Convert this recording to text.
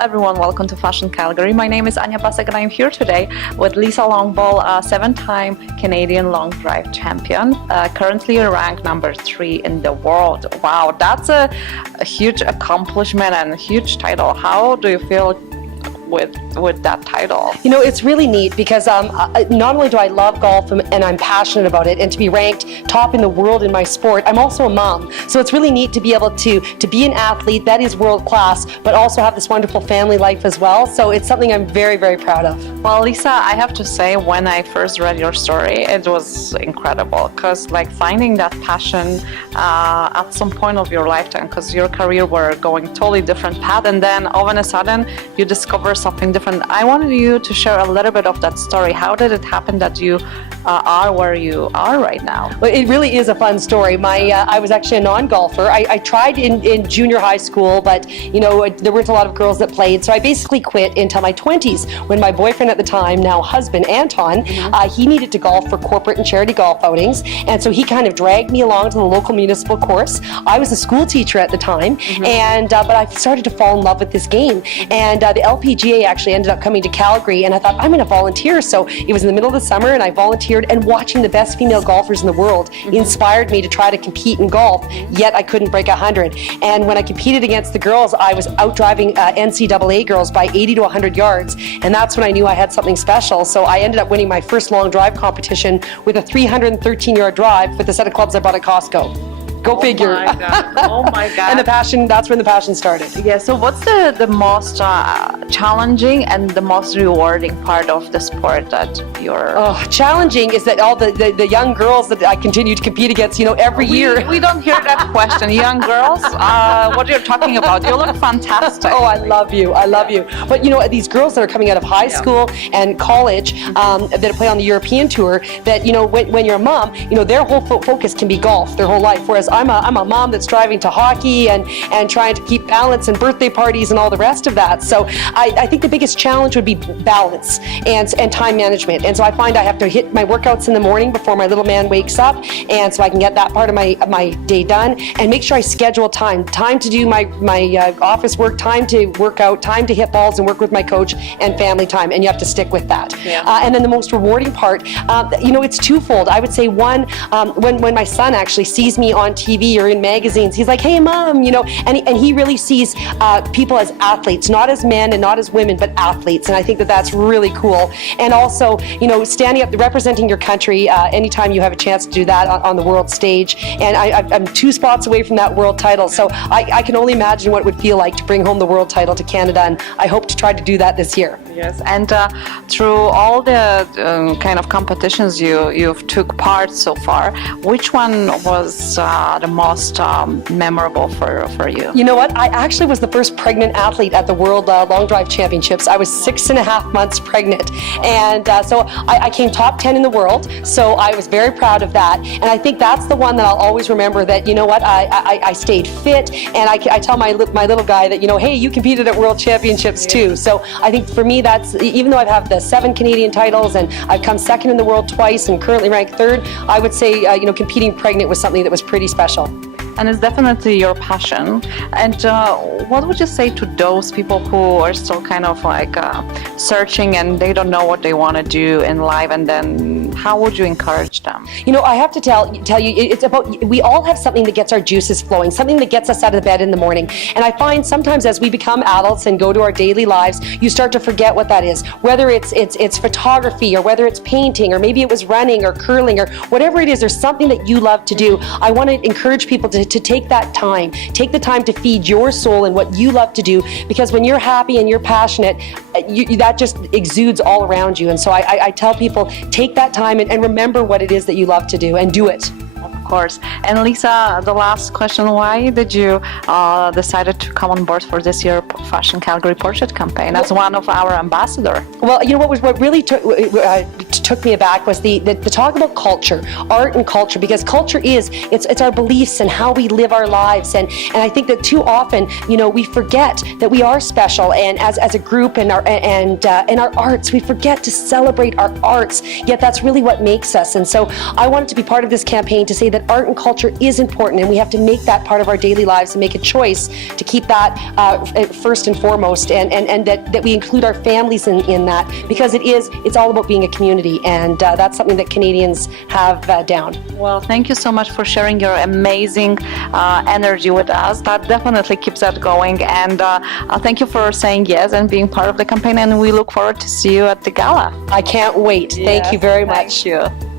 everyone, welcome to Fashion Calgary. My name is Anya Pasek and I'm here today with Lisa Longball, a 7-time Canadian long drive champion, currently ranked number 3 in the world. Wow, that's a huge accomplishment and a huge title. How do you feel with that title? You know, it's really neat because not only do I love golf and I'm passionate about it, and to be ranked top in the world in my sport, I'm also a mom. So it's really neat to be able to be an athlete that is world class, but also have this wonderful family life as well. So it's something I'm very, very proud of. Well, Lisa, I have to say, when I first read your story, it was incredible because like finding that passion at some point of your lifetime, because your career were going totally different path, and then all of a sudden you discover something different. I wanted you to share a little bit of that story. How did it happen that you are where you are right now? Well, it really is a fun story. I was actually a non-golfer. I tried in junior high school, but you know, there weren't a lot of girls that played, so I basically quit until my 20s when my boyfriend at the time, now husband, Anton, he needed to golf for corporate and charity golf outings, and so he kind of dragged me along to the local municipal course. I was a school teacher at the time, and but I started to fall in love with this game, and the LPGA actually ended up coming to Calgary, and I thought, I'm going to volunteer. So it was in the middle of the summer and I volunteered, and watching the best female golfers in the world inspired me to try to compete in golf, yet I couldn't break 100. And when I competed against the girls, I was out driving NCAA girls by 80 to 100 yards, and that's when I knew I had something special. So I ended up winning my first long drive competition with a 313-yard drive with a set of clubs I bought at Costco. Go figure. Oh my God. Oh my God. And the passion, that's when the passion started. Yeah, so what's the most challenging and the most rewarding part of the sport that you're... Oh, challenging is that all the young girls that I continue to compete against, you know, every year. We don't hear that question. Young girls, what you're talking about? You look fantastic. Oh, I love you. I love you. But you know, these girls that are coming out of high school and college that play on the European tour, that, you know, when you're a mom, you know, their whole focus can be golf their whole life, whereas I'm a mom that's driving to hockey and trying to keep balance and birthday parties and all the rest of that. So I think the biggest challenge would be balance and time management. And so I find I have to hit my workouts in the morning before my little man wakes up, and so I can get that part of my day done, and make sure I schedule time to do my office work, time to work out, time to hit balls and work with my coach, and family time. And you have to stick with that. Yeah. And then the most rewarding part, you know, it's twofold. I would say one, when my son actually sees me on TV or in magazines, he's like, hey mom, you know, and he really sees people as athletes, not as men and not as women, but athletes. And I think that that's really cool. And also, you know, standing up, representing your country, anytime you have a chance to do that on the world stage. And I'm 2 spots away from that world title, so I can only imagine what it would feel like to bring home the world title to Canada, and I hope to try to do that this year. Yes, and through all the kind of competitions you've took part so far, which one was the most memorable for you? You know what? I actually was the first pregnant athlete at the World Long Drive Championships. I was 6.5 months pregnant, and so I came top 10 in the world. So I was very proud of that, and I think that's the one that I'll always remember. That, you know what? I stayed fit, and I tell my little guy that, you know, hey, you competed at World Championships too. So I think for me, that's, even though I've had the 7 Canadian titles and I've come second in the world twice and currently ranked 3rd, I would say you know, competing pregnant was something that was pretty special. And it's definitely your passion. And what would you say to those people who are still kind of like searching and they don't know what they want to do in life, and then how would you encourage them? You know, I have to tell you, it's about, we all have something that gets our juices flowing, something that gets us out of bed in the morning. And I find sometimes as we become adults and go to our daily lives, you start to forget what that is. Whether it's photography, or whether it's painting, or maybe it was running or curling, or whatever it is, there's something that you love to do. I want to encourage people to take that time, take the time to feed your soul in what you love to do, because when you're happy and you're passionate, that just exudes all around you. And so I tell people, take that time and remember what it is that you love to do, and do it. Of course. And Lisa, the last question, why did you decided to come on board for this year Fashion Calgary Portrait campaign as one of our ambassador? Well, you know, what really took me aback was the talk about culture, art and culture, because culture it's our beliefs and how we live our lives, and I think that too often, you know, we forget that we are special, and as a group, and our arts, we forget to celebrate our arts, yet that's really what makes us. And so I wanted to be part of this campaign to say that that art and culture is important, and we have to make that part of our daily lives and make a choice to keep that first and foremost, and that we include our families in that, because it's all about being a community, and that's something that Canadians have down. Well, thank you so much for sharing your amazing energy with us. That definitely keeps that going, and thank you for saying yes and being part of the campaign, and we look forward to see you at the gala. I can't wait. Thank you very much. Thank you.